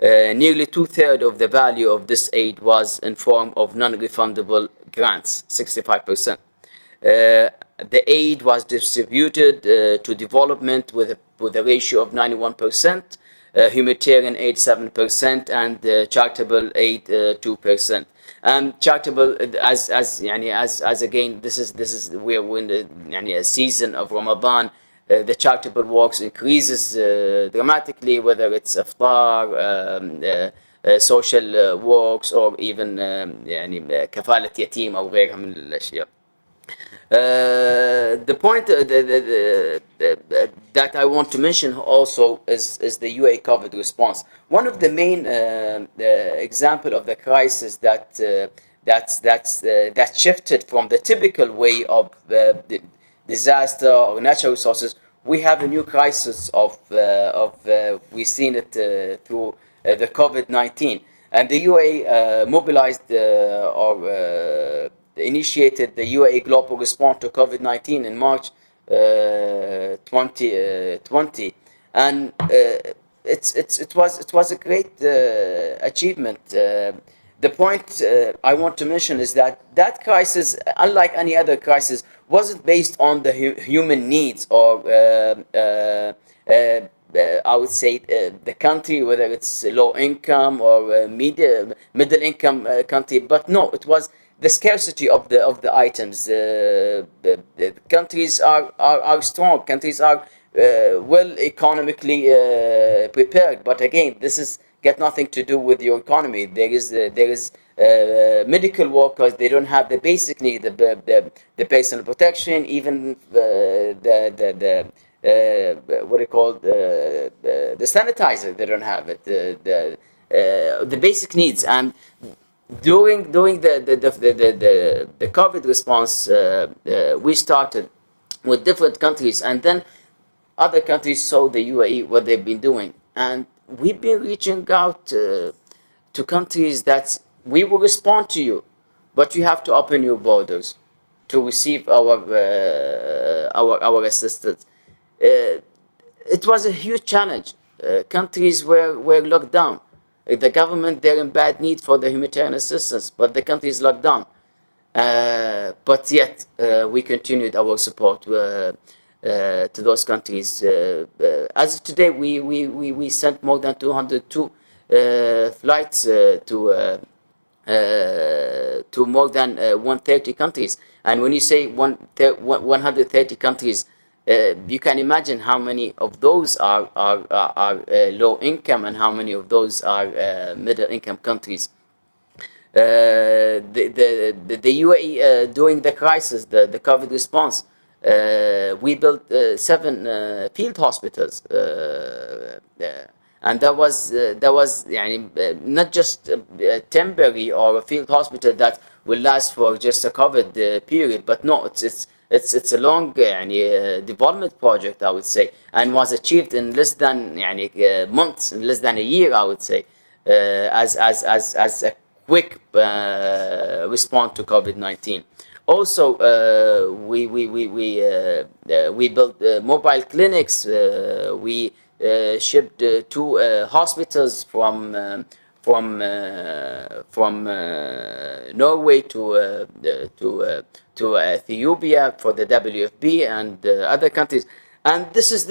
Nearly 2/3 of the value of this aid was in form of non-refundable grants, 65%. The aid was distributed to development with a ratio of 91%, humanitarian aid 7%, and charitable aid 2%. Charitable, as again, this is we're in the season of Ramadan. The charitable works increases dramatically, whether it's iftar, social works, or even كفالة يتيم أو غيرها من الأشياء. The point that I want to mention also is the UAE COVID response. One of the main example of the crisis that shifted from the typical way of disaster or natural resources. We have a new crisis of we've seen it through the COVID-19, and the UAE mobilized or initiated the UAE global response to COVID-19 in March 2020, and it was a great achievement. The point I want to mention is that crisis, unlike any other crisis, wasn't based on the human needs or I would say the country, whether it's low income or middle income country, but no, it was the scarcity of the items. The countries are strong. Countries are well economically prepared, but again, this is get nothing to do with your economy. There is medical workers. They don't have the basic need, the personal protection, even the what do you call the sanitizer. They don't have it. The basic needs. And during the COVID response, we started with different countries, and then other countries saw the UAE what they've been doing, and we've been reaching out to countries that we will respond to you, but you have to open your borders to receive our assistance. It was a huge challenge. Countries were locked down. The government, they're in bad need for the humanitarian assistance, but the country is locked down. But yet, we continued our support to those countries. As of today, we sent more than 202 flights to more than 130 countries. And when you say 130 countries, you can imagine how many of those are low income and how many of those are middle income countries. The UAE during the crisis, the COVID response, we built 7 field hospitals, and that was not just temporary or a field hospital that will last for just a COVID period, but no, it's a long development project, I would say, and was achieved in less than months, in less than a year, I would say, as a quick response to COVID-19. Also, we built mobile clinics. We shipped 2 hospitals from Norway to Ethiopia for the WFP and other countries. And this is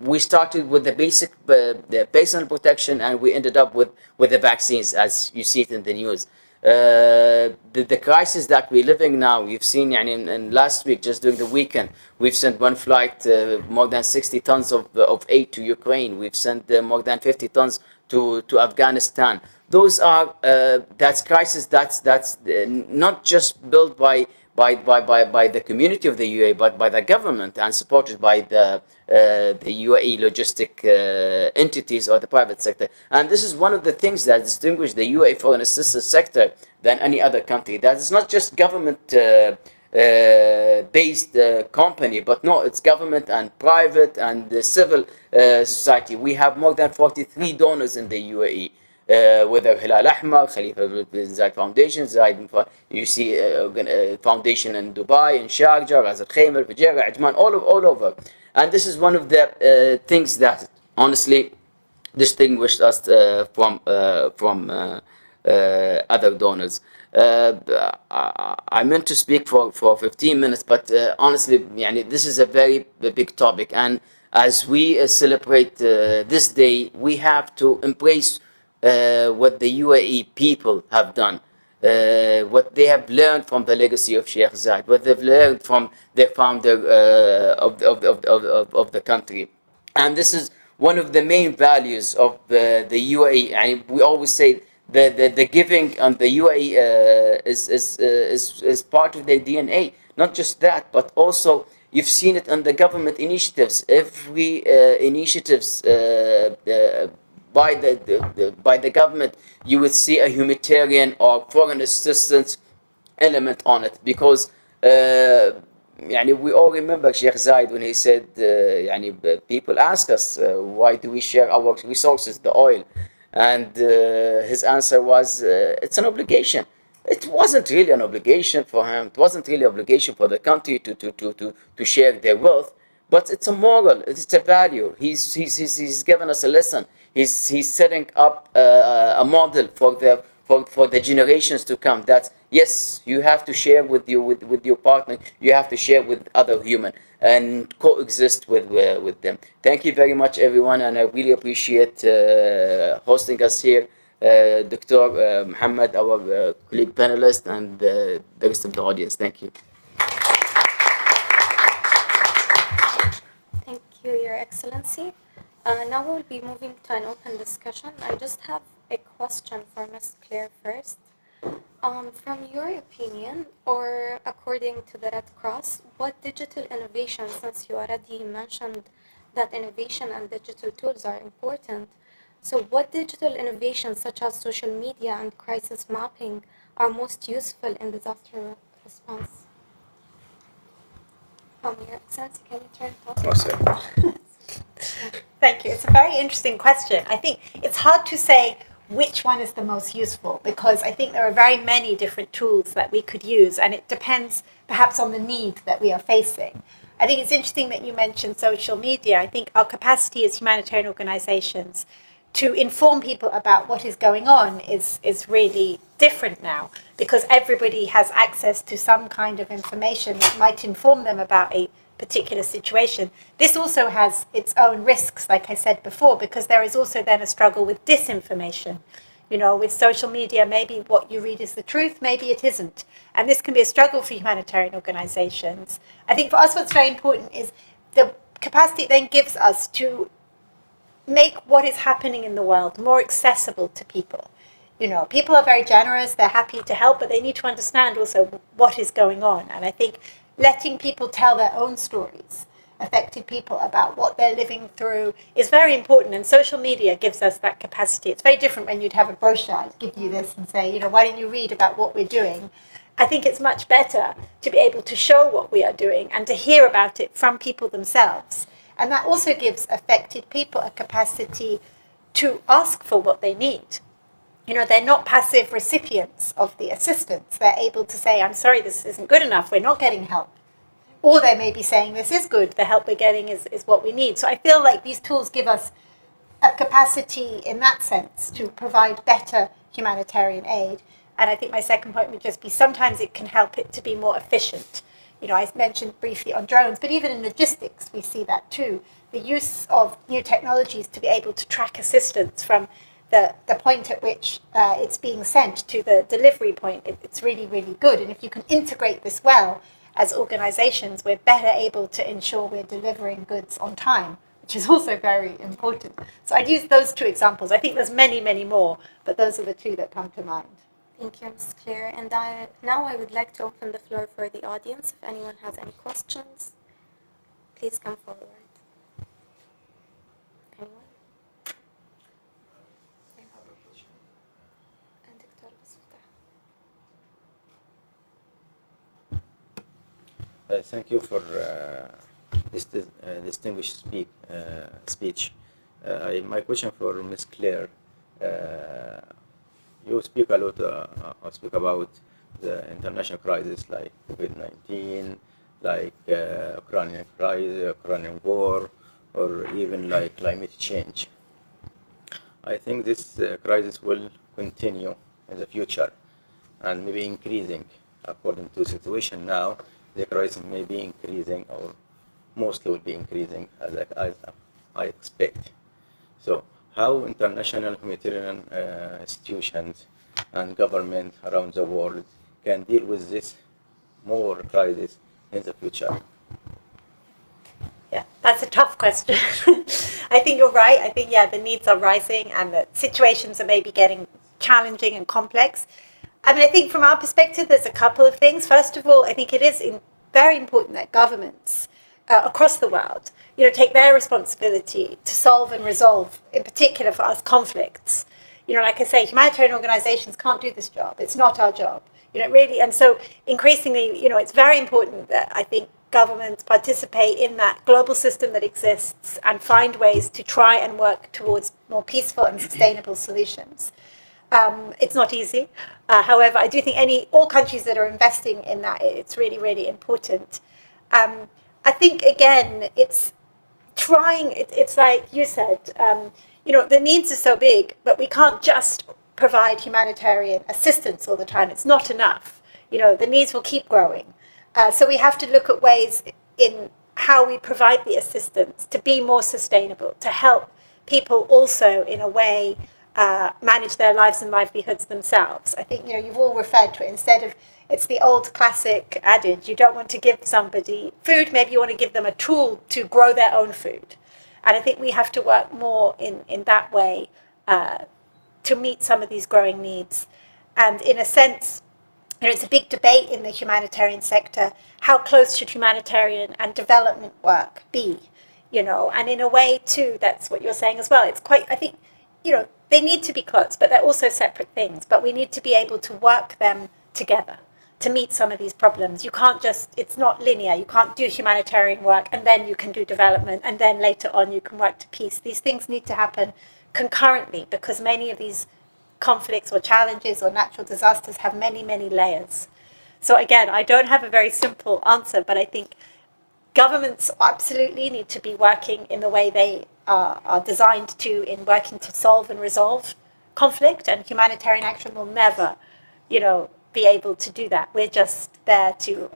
we started with the basic the personal protection, and we ended up with the vaccines, as you see it in the news. The crisis that we're living now, you've seen in last week, just during the weekend, we've sent one flight, more than 60 tons of aid to Ukraine. We've sent more than 50 tons to Afghanistan. Those are that's crisis that's not just built by the community of the UAE, but by the government and supported by the UAE logistic entities or the private sector. And this is one of the things that distinguish the UAE foreign assistance sector than any other country. That is not just government based company, but no, it's government and private and civil society. We have more than 43 donors in the UAE. Whether Hilal Ahmar, Khalifa bin Zayed Foundation, you see foundation in Dubai, in Sharjah, Ras Al Khaimah, Fujairah, Ajman, all over. And this is one of the things that honestly distinguished us from other donors. I meant to speak for 15 minutes, but honestly, this is a very big topic. And as we celebrate this day, we have to embrace what the UAE people have done, what they have learned from the legacy of Sheikh Zayed, what they've learned from their founder of the country. And this is one of the main values of the UAE. And we always say the giving on the UAE is part of their DNA. Not just that, but also you've seen it on the government initiatives. Every initiatives by the government, you would see a humanitarian or foreign assistance element on it, because we all remember Sheikh Zayed when he said people ask us why do we share our resources, the oil, and his answer was it's an obligation. It wasn't really an obligation for him. It wasn't really an obligation for the country to share their wealth, but it's a moral, it's a value. He's given us a lesson. He's setting up a model for the generations to come. That yes, you have to share with your partner. You have to share with other human and coexist with them. Thank you very much, everyone, and I really appreciate hosting us here, Dr. Muhammad, our colleague panelist, and the rest of the audience. Thank you. Thank you, Your Excellency. Now we'll be moving to an open discussion. I just have a question for Ms. Claire first. From your opinion, or according to the Red Cross, what digital innovation, since you already mentioned that innovation and digital tools are important, so what digital innovations such as social media and crisis mapping are most useful in disaster response? Your Excellency, can you turn it off? Thank you. It's a very interesting question. I think it's hard to say which one is the most useful, because I think there are very many different tools that we could use, and it depends perhaps on the need that we are facing. I think it's interesting that you mentioned social media. I think our capacity as humanitarian organizations to inform people about what is going on is really different now, because everybody has access to some kind of information that might inform them about a particular situation. This also has its own risks, like I said before, because there is also then a struggle with disinformation. With social media, maybe what you read is the truth, maybe it isn't. And this can be a struggle for humanitarian organizations. I think for us what's very important is the capacity it then gives us to make what is happening in the world more accessible to people. People are very generous, they're happy to help, but they need to understand also what is going on. And I think letting people tell their own stories, affected people, about what they're living through is very important, and social media gives us that capacity. It's very different when you'd have a brochure, I'd give you this and say, why don't you read about what we're doing? I think it's much better to be able to show what we are doing and to hear about it from people themselves. And that also gives affected people a capacity to ask for what they need. They're not passive recipients of the assistance. They're able to say, I'm sorry, this isn't good enough, we're not getting help. Or they may be saying, this is good, the help we're getting is what we need. So I feel like these tools give us a capacity in that sense to provide better humanitarian aid. And I think my second point would just be sometimes it can help it to be more efficient. I mentioned briefly on drones, but even in logistics, we see that too. The use of new technologies to be able to track assistance from the point at which it's being sent to the delivery point, it's really, really good. And if you can integrate this well as organizations, we're better able to ensure we're delivering goods on time, which is also very important. So I'd use those two examples. I think there's many, many more, but those are the two that come to mind. Thank you, Ms. Claire. And now I would like to open the floor for the audience. If anyone has any questions, please come forward. Anyone? And Dr. Bisfutah. Thank you for this distinguished speech. My question for Ms. Claire. You speak a lot, speak about the international crisis like COVID-19, like Ukrainian crisis, Ukrainian war, or even like climate change. I think this crisis will continue in the future and maybe increasing. According to the situation now, the crisis may be increasing or mostly will be increasing as I expect. So how international humanitarian institutions and government around the world can deal with this more crisis in the future? Yeah, that's a tough question. I think you're right. I think, the needs are rising and the situations are maybe getting challenging and complex. I mean, I think from our perspective, there's a couple of things. First of all, I think it is very important that governments across the world, take their responsibility to solve and resolve, in particular for us, conflicts. Like I say, humanitarian organizations can't do this job. It's not our job, really. And so increasingly, it's very important that I think governments participate in that global system that exists and find ways to try and work towards more peaceful and sustainable solutions. It's not easy. However, I do think all countries that are investing in that, it's really, really important. I think, again, it's like you said, the needs are so big, but we can't just provide humanitarian assistance all the time. It's not enough. The needs will keep growing. So we have to look at ways in how we provide the assistance to be more sustainable, to help people also, in a way, manage their lives and livelihoods themselves. I think, you've all referred to it. Instead of, it's the old classic adage, you don't want to give somebody food, maybe you want to give them a tool to grow their own food. And I think we have to work more in that way to meet some of these growing needs. And in a sense, it's a big debate in the humanitarian sector, how close should humanitarian and development work be? And in a way, too, that's what you're saying as well. It's quite, I think, they need to be close, but they're also separate things. But we need to be able to work them together to meet some of these problems. You can't it's not linear. You can't do humanitarian work and then you can do development and then later on you can work to peace. These things need to happen concurrently because many of these conflicts or challenges or natural disasters have many, many layers. So again, I don't have a very simple answer, but I think governments absolutely need to be working in the way they are designed to, in working to solve and resolve conflict, and humanitarian action will never, be able to do that. We're just there to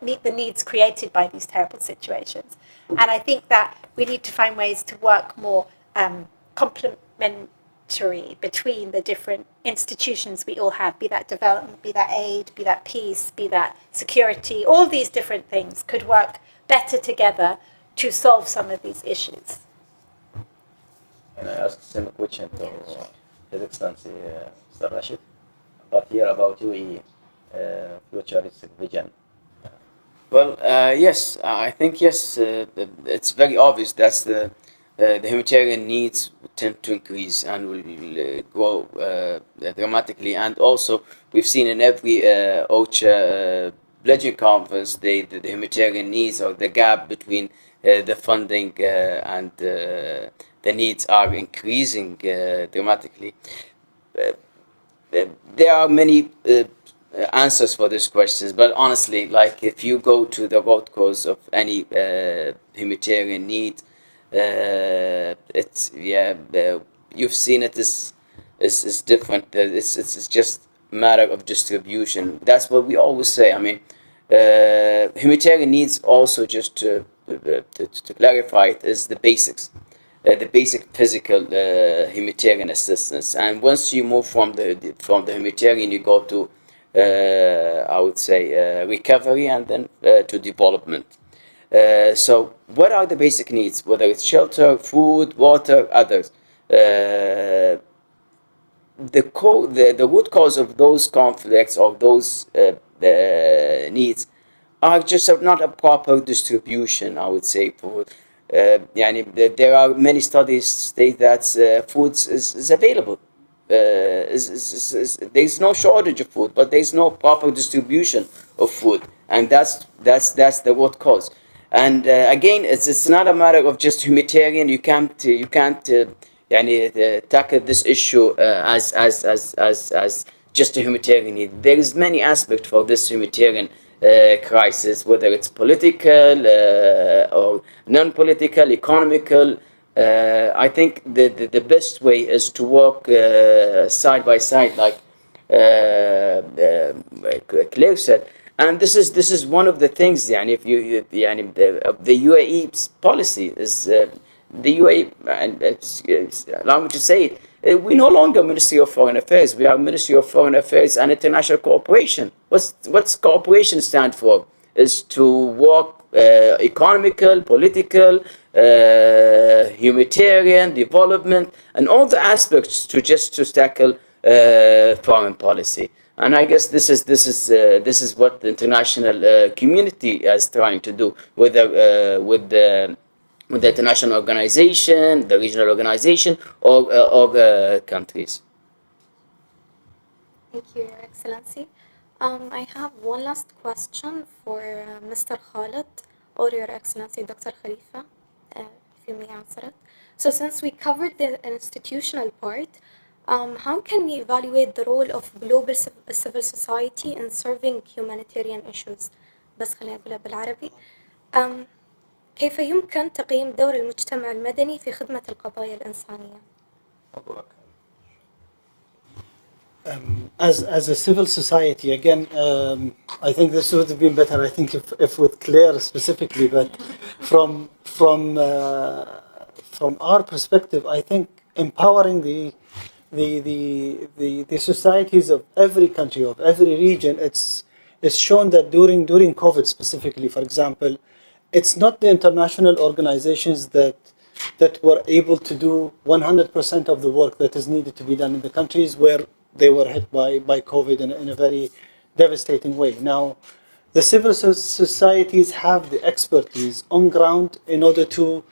meet the needs created by these terrible situations. And I think that we need to find ways to work more complementary between the different institutions we all have, be that development, be that aid, be that peace, be that security. All these different things could work better together to solve some of these issues. And I ask the same question to His Excellency Mr. Rashid, but here about UAE futuristic vision. Well, yes, I think yes, it's very obvious that the humanitarian needs tend to increase and will grow dramatically. And also, we've seen in every OCHA pledging conference, the humanitarian needs or the gap between the funding and the needs are increasing dramatically. There are many answers for these questions, but honestly, like if you go to the root cause of any humanitarian need, you've seen it is different. It's just a matter of distribution. That's what we always say. I mean, Humanitarian needs also, just to clarify it, is the basics. The basic physical humanitarian assistance, and once you move from the humanitarian, you go to I would say recovery, and then to development. So what are the basic needs, whether it's shelter, food, water, others? The root cause of those conflicts or those needs are just not a proper distribution, I would say. For there are many studies state that food is available. There's no shortage of food, but there's no proper distribution of food, and that's the root cause. And again, it's not a matter of just humanitarian. You can't tackle this issue as just a humanitarian need. There is many aspects for this humanitarian crisis, whether it's political or non-political, economical. I think the best way is to work side by side, like Claire said. And this is one of the things. If the UAE's policy is the UAE, and allow me to say it, we no longer Ministry of Foreign Affairs. We are Ministry of Foreign Affairs and International Cooperation. What's cooperation stand for? Is to work economical, political, humanitarian, development, and all the aspects to tackle foreign policy. And I guess this is what the international community is trying to do, whether with the international organization, the regional organization, or countries. Thank you, Your Excellency. I have one last question for Mr. Khalid or Your Excellency Dr. Khalifa, if you may answer it. So since we covered the institutional part, how can we evaluate the role of global civil society in serving humanitarian issues؟ بس خلينا نقولها بالعربي. كيف يمكن تقييم دور المجتمع المدني في خدمة القضايا الإنسانية؟ As a civil society, again, I think this would have been better. I think if with Claire specifically, but from our perspective, I think empowering the societies of every country, of every region, it's shown that during COVID specifically, for example, it's not the international organizations that were able to do 100% of the work that is needed to be done in the countries where they were hit by COVID in a very devastating way. Now, the civil societies have the expertise on ground in order to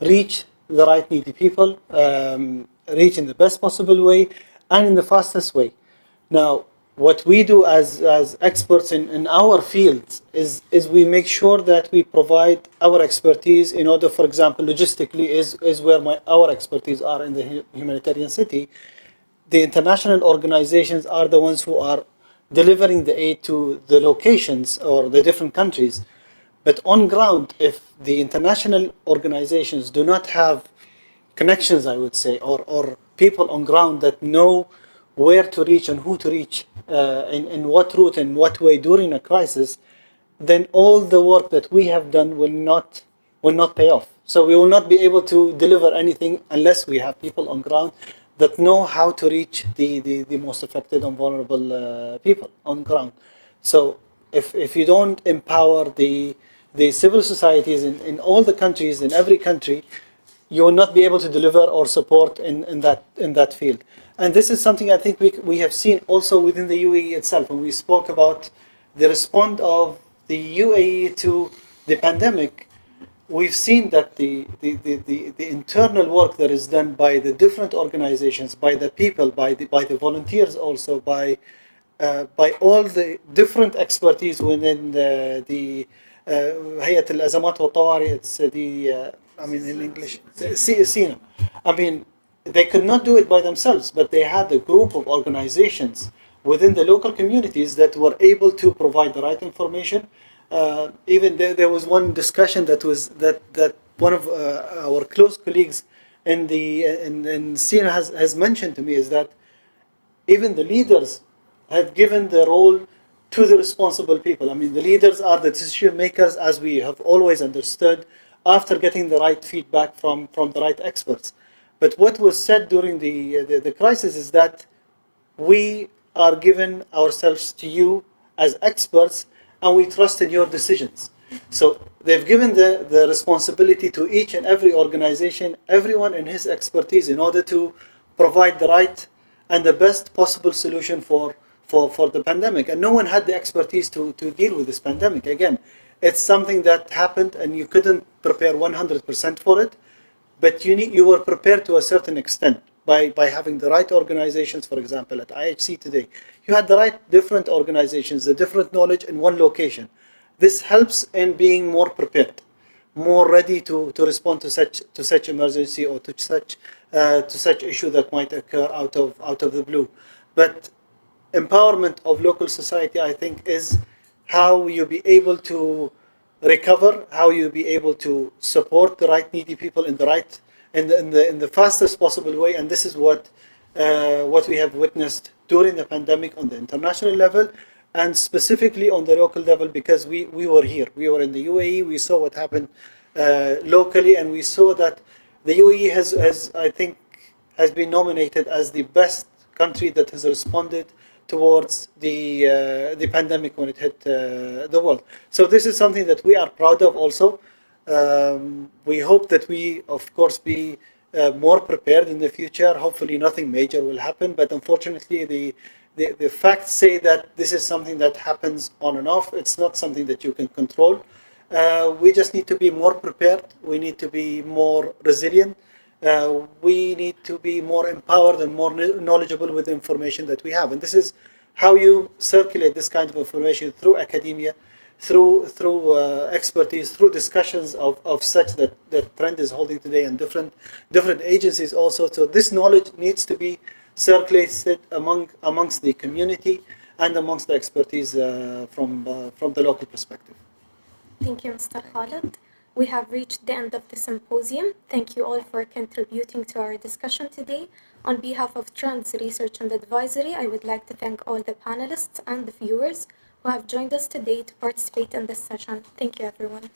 reach the right needy people, reach in the best possible way and in the fastest way. Now, what we do as experts in our fields is we make sure that we provide our expertise in order, for example, logistically is where our expertise are in the humanitarian city. The international organizations are the ones who are delivering the aid to the locations or the different countries. But on ground, if the international organizations do not have connections, I would say, or people on ground that know where to reach and who to reach, in what route and what way during a crisis, then all the work that we have done will not pay off. So we will not be able to deliver anything unless we have people on ground that know how to reach the most affected and vulnerable people on ground. So if you don't empower the civil societies in all the countries, in every country, you will not be able to deliver or support in that field. And this is something I think we have seen also within the UAE itself. When we spoke about the response of the UAE to the pandemic, we've seen that the internal work that is done by the different organizations, by the people, by the volunteers also, by all the different expertise within the هيئة الأزمات والطوارئ, it's in English, SINA. They could not do it by themselves, but they had a group of organizations within the local communities that were able to provide the right information. Even there was one discussion that one of our close colleagues in SINA has mentioned to me, is that even the leaders have given the role to the responsible people. I mean, the leaders are the decision makers, as we have always understood, after getting the right feedback from the right experts. But what was said during the crisis is that we are giving ourselves to you as experts, and we trust in your decisions. So they've given the responsibility to each and every organization, everyone in his expertise, in order to provide the right and the best possible solution for the pandemic. And no one had the expertise to deal with this pandemic. Again, it's something that happened and you couldn't prepare 100% for it, but you were prepared to a certain extent by having the right organizations. For example, at IHC today, you had the right different organizations, the different knowledge in one location. This helps in being more prepared, more ready to respond to such emergency or to such issue that might occur out of the blue. But empowerment of local society, I think, is how you be able to recover, how you be able to support the right needy people in the fastest possible way. And this is what we have witnessed during the pandemic on the international level, and specifically on the local level, because we were here. We were in the UAE. We saw what happened locally, and we saw that the UAE has been nominated as the best country that has responded towards the pandemic when it hit the world. So this is something that we are proud of also. We hope that we, of course, be more prepared in the future. Hopefully nothing major will happen, but unfortunately the facts say that this is something that happens on and off. It's not something that you can control. We just need to be more prepared. We need to be more resilient. We need to be more empowered and more knowledgeable with the information that we have. And this is how you circulate this kind of information through academia, through expertise, through discussions of such that Trend is holding today, and different agencies also. So this knowledge needs to be circulated amongst the community and amongst the expertise from the local perspective. Thank you, Mr. Khalid. We have reached the end of the symposium. Thank you all for contributing to our discussion today. On behalf of Trends Research and Advisory, I would like to thank all the panelists and the viewers who have joined us today to participate in this session. Thank you, everyone.